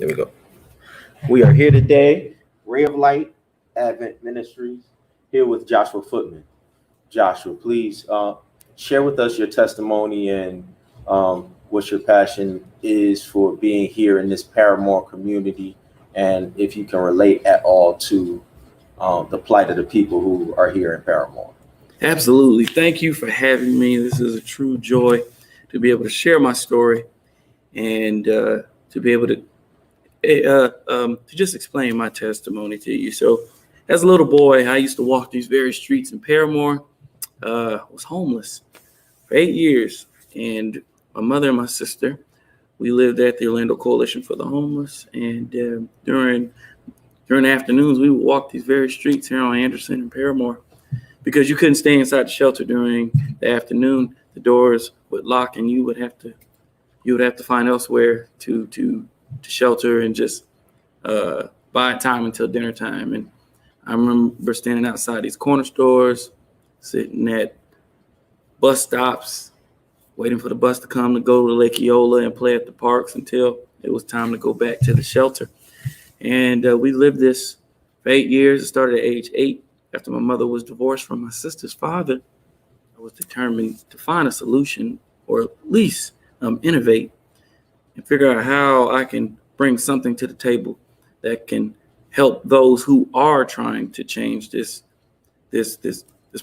There we go. We are here today, Ray of Light Advent Ministries, here with Joshua Footman. Joshua, please share with us your testimony and what your passion is for being here in this Paramore community, and if you can relate at all to the plight of the people who are here in Paramore. Absolutely. Thank you for having me. This is a true joy to be able to share my story and to be able to just explain my testimony to you. So as a little boy, I used to walk these very streets in Paramore. Was homeless for 8 years. And my mother and my sister, we lived at the Orlando Coalition for the Homeless. And during the afternoons, we would walk these very streets here on Anderson and Paramore because you couldn't stay inside the shelter during the afternoon. The doors would lock and you would have to find elsewhere to shelter and just buy time until dinner time. And I remember standing outside these corner stores, sitting at bus stops, waiting for the bus to come to go to Lake Eola and play at the parks until it was time to go back to the shelter. And we lived this for 8 years. It started at age 8. After my mother was divorced from my sister's father, I was determined to find a solution, or at least innovate and figure out how I can bring something to the table that can help those who are trying to change this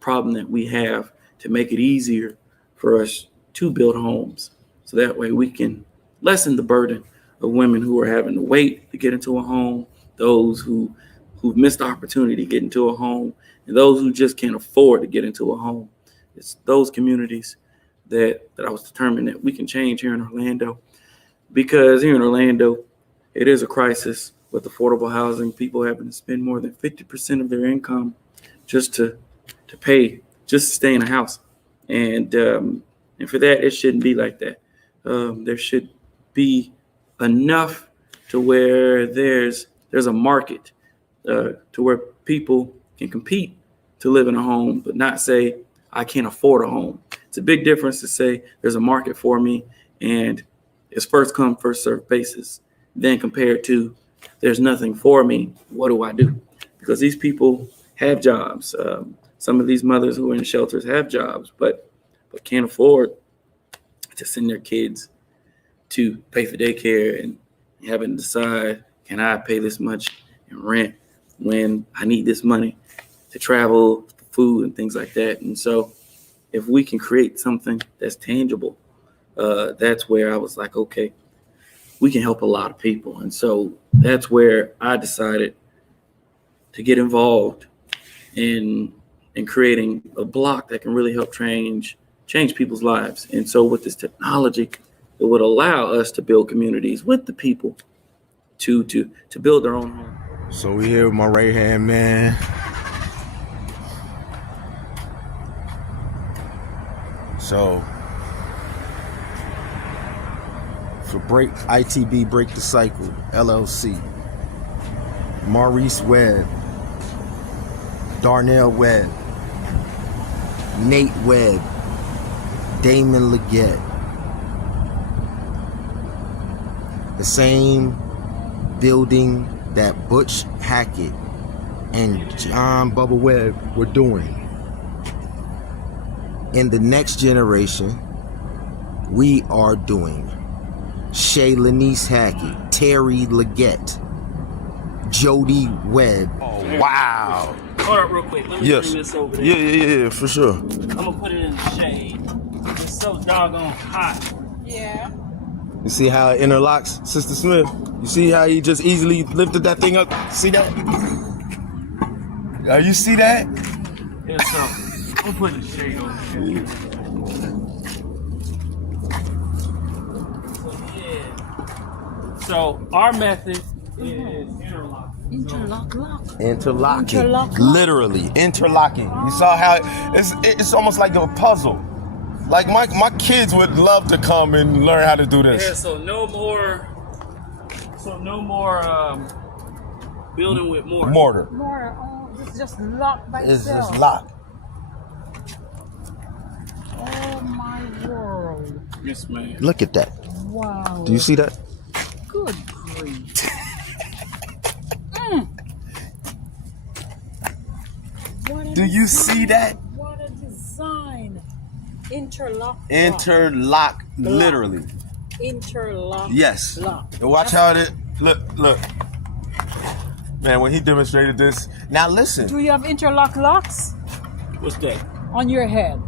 problem that we have, to make it easier for us to build homes. So that way we can lessen the burden of women who are having to wait to get into a home, those who've missed the opportunity to get into a home, and those who just can't afford to get into a home. It's those communities that I was determined that we can change here in Orlando, because here in Orlando, it is a crisis with affordable housing. People having to spend more than 50% of their income just to stay in a house. And for that, it shouldn't be like that. There should be enough to where there's a market to where people can compete to live in a home, but not say, I can't afford a home. It's a big difference to say there's a market for me and it's first come, first served basis, then compared to there's nothing for me. What do I do? Because these people have jobs. Some of these mothers who are in shelters have jobs, but can't afford to send their kids to pay for daycare and having to decide, can I pay this much in rent when I need this money to travel, food, and things like that. And so if we can create something that's tangible, that's where I was like, okay, we can help a lot of people. And so that's where I decided to get involved in creating a block that can really help change people's lives. And so with this technology, it would allow us to build communities with the people to build their own home. So we here with my right hand man. So for ITB Break the Cycle LLC, Maurice Webb, Darnell Webb, Nate Webb, Damon Leggett. The same building that Butch Hackett and John Bubba Webb were doing. In the next generation, we are doing Shay Lanice Hackett, Terry Leggett, Jody Webb. Oh, wow. Hold up real quick. Let me bring this over there. Yeah, for sure. I'm going to put it in the shade. It's so doggone hot. Yeah. You see how it interlocks, Sister Smith? You see how he just easily lifted that thing up? See that? You see that? Yeah, so I'm putting the shade over here. So our method is Interlocking. Literally interlocking. You saw how it's almost like a puzzle. Like my kids would love to come and learn how to do this. Yeah, so no more building with mortar. More. It's just locked by It's itself. just locked. Oh my world. Yes, ma'am. Look at that. Wow. Do you see that? Good grief. Do you see that? What a design. Interlock. Interlock, literally. Interlock. Yes. Lock. And watch how it. Look. Man, when he demonstrated this. Now listen. Do you have interlock locks What's that? on your head?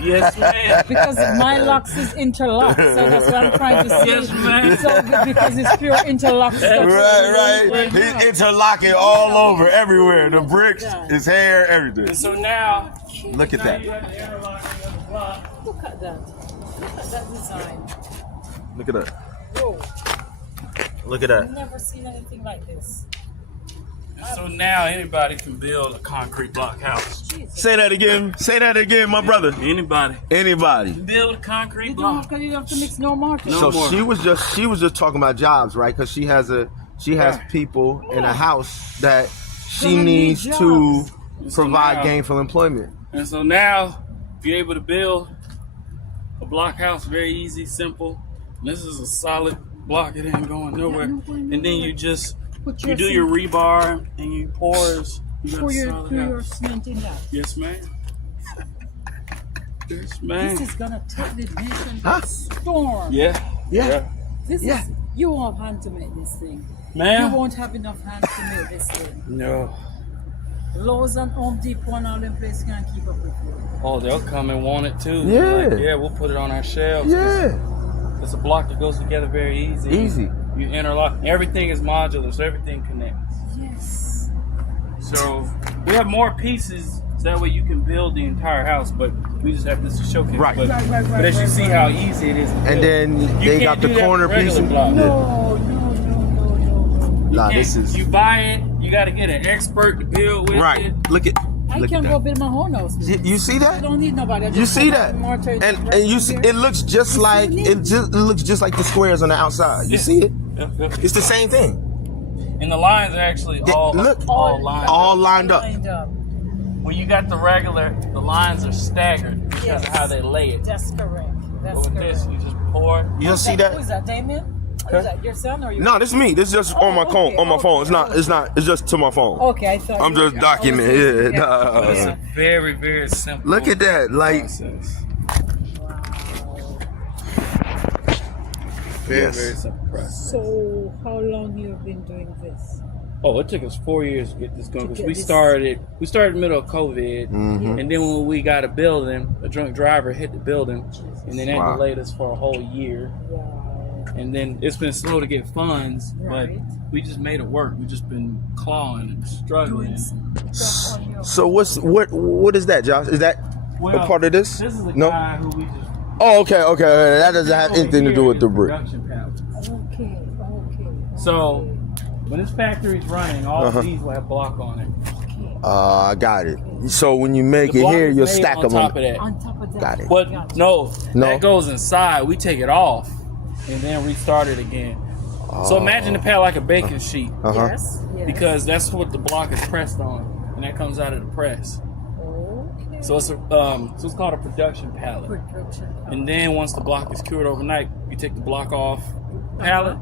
Yes, ma'am. Because my locks is interlocked, so that's what I'm trying to see. Yes, ma'am. So because it's pure interlock stuff. Right. He's interlocking all over, everywhere. The bricks, his hair, everything. And so now, Look at you that. have the interlocking of the block. Look at that. Look at that design. Look at that. Whoa. Look at I've that. never seen anything like this. So now anybody can build a concrete block house. Jesus. Say that again. Say that again, my brother. Anybody Anybody. build a concrete You block. don't have to mix no mortar. No So more. she was just talking about jobs, right? Because she has people in a house that she Gonna need needs to jobs. provide now- gainful employment. And so now, if you're able to build a block house, very easy, simple. This is a solid block; it ain't going nowhere. And then you just Put you do your rebar and you pours. You got pour a your, solid pour your house. cement in that. Yes, ma'am. Yes, This ma'am. is gonna take the nation Huh? by storm. Yeah. This Yeah. is you won't have hand to make this thing. You Ma'am. won't have enough hands to make this thing. No. Lowe's and Home Depot and all them places can't keep up with you. Oh, they'll come and want it too. Yeah. Like, yeah, we'll put it on our shelves. Yeah. It's a block that goes together very easy. Easy. You interlock. Everything is modular, so everything connects. Yes. So we have more pieces, so that way you can build the entire house. But we just have this to showcase. Right. But, but as you see how easy it is. To And build. then You they can't got the do that corner with regular piece. block. No. Nah, You this can't. is You buy it. You got to get an expert to build with right. it. Look at. I Look can at go that. build my own house. You see I that? don't need nobody. I You just see put that? mortar And right you see, here. it looks just so like neat. it looks just like the squares on the outside. You see it? Yep, yep. It's the same thing. And the lines are actually Yeah, all look. lined All up. lined up. When you got the regular, the lines are staggered because Yes. of how they lay it. That's correct. But That's with this, correct. you just pour. You don't see Who that? is that, Damien? Is that your son or you? No, this is me. This is just on my okay, phone. On my phone. It's okay. not. It's just to my phone. Okay, I thought. I'm just documenting. Yeah. But it's Nah. a very, very simple Look at that. Like process. Very, yes. very simple process. So, how long you have been doing this? Oh, it took us 4 years to get this going To because get we this- started in the middle of COVID, Mhm. and then when we got a building, a drunk driver hit the building, and then that Wow. delayed us for a whole year. Wow. And then it's been slow to get funds, Right. but we just made it work. We just been clawing and struggling. Doing stuff on your. So what is that, Josh? Is that a part of this? This is a No. guy who we just. Oh, okay. That doesn't have over anything to here do with is the brick. production pallet. Okay. So when this factory's running, all Uh-huh. of these will have block on it. I got it. So when you make The it block here, is you'll made stack on them top on. of that. On top of that. Got it. But no, No. that goes inside. We take it off and then restart it again. So imagine the pallet like a baking sheet Uh-huh. Yes. because that's what the block is pressed on, and that comes out of the press. Okay. So it's it's called a production pallet. Production. And then once the block is cured overnight, you take the block off pallet,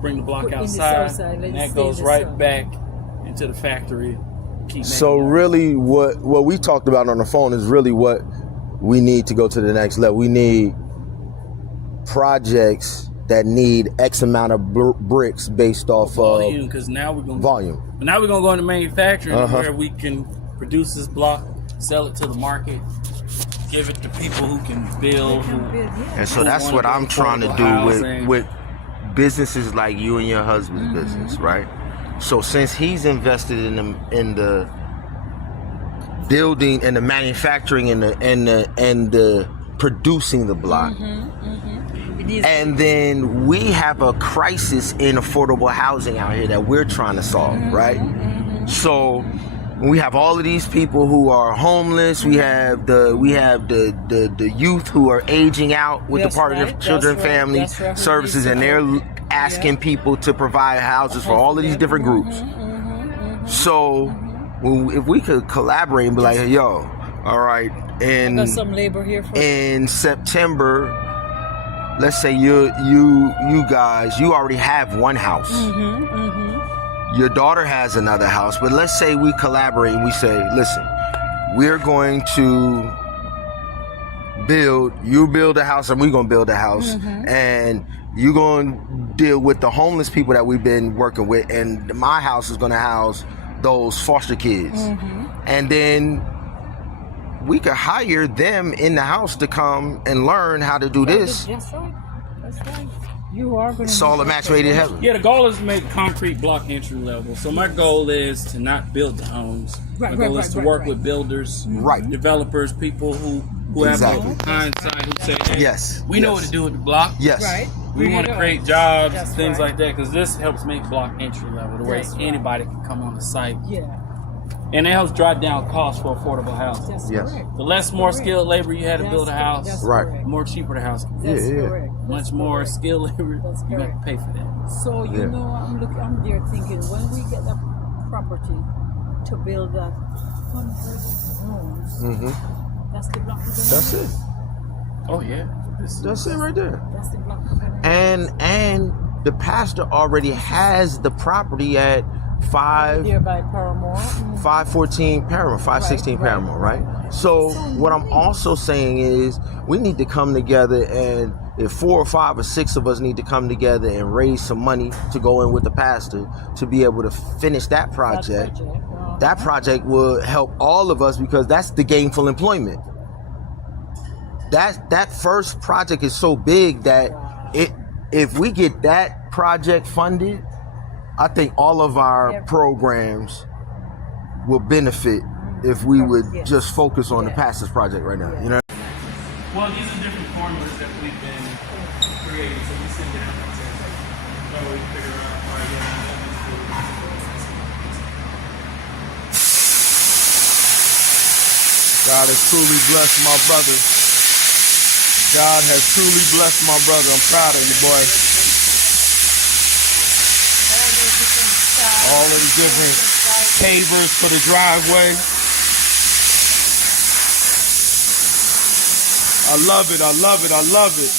bring the block Put in the outside, outside, let and it that stay in goes the right sun. back into the factory. Keep So making it. really, what we talked about on the phone is really what we need to go to the next level. We need projects that need X amount of bricks based off volume, of because now we're gonna volume. Now we're gonna go into manufacturing Uh-huh. where we can produce this block, sell it to the market, give it to people who can build. And so Who that's wanna what do I'm trying to do affordable with businesses like you and your husband's business, right? So since he's invested in the building and the manufacturing and the producing the block, and then we have a crisis in affordable housing out here that we're trying to solve, right? So we have all of these people who are homeless. We have the youth who are aging out with That's Department right, of Children that's right, Family that's right. Services, and they're asking people to provide houses for all of these different groups. So if we could collaborate and be like, yo, all right, Got some labor here for in September, let's say you guys, you already have one house. Your daughter has another house, but let's say we collaborate and we say, listen, we're going to you build a house and we're going to build a house, and you're going to deal with the homeless people that we've been working with, and my house is going to house those foster kids. And then we could hire them in the house to come and learn how to do this. That's right. That's right. You are going to. It's all a match made in heaven. Yeah, the goal is to make concrete block entry level. So my goal is to not build the homes. My goal is to work with builders, developers, people who have a hindsight, who say, hey, Yes. we know what to do with the block. Yes. Right. We want to create jobs, That's things right. like that, because this helps make block entry level, the way That's right. anybody can come on the site. Yeah. And it helps drive down costs for affordable housing. That's Yes. correct. The less more skilled labor you had to build a house, That's Right. correct. the more cheaper the house can be. That's Yeah. correct. Much That's more correct. skilled labor, That's you got correct. to pay for that. So you Yeah. know, I'm there thinking when we get the property to build that 100 rooms, that's the block. That's it. Oh, yeah. That's it right there. That's the block. And the pastor already has the property at There by Paramore. 514 Paramore, 516 Right, Paramore, right? So what I'm also saying is we need to come together, and if 4 or 5 or 6 of us need to come together and raise some money to go in with the pastor to be able to finish that project. That project will help all of us because that's the gainful employment. That first project is so big that if we get that project funded, I think all of our programs will benefit if we would just focus on the pastor's project right now. You know. Well, these are different formulas that we've been creating, so we send it out and say, oh, we figure out, all right, yeah, God has truly blessed my brother. God has truly blessed my brother. I'm proud of you, boy. All of the different pavers for the driveway. I love it. I love it. I love it.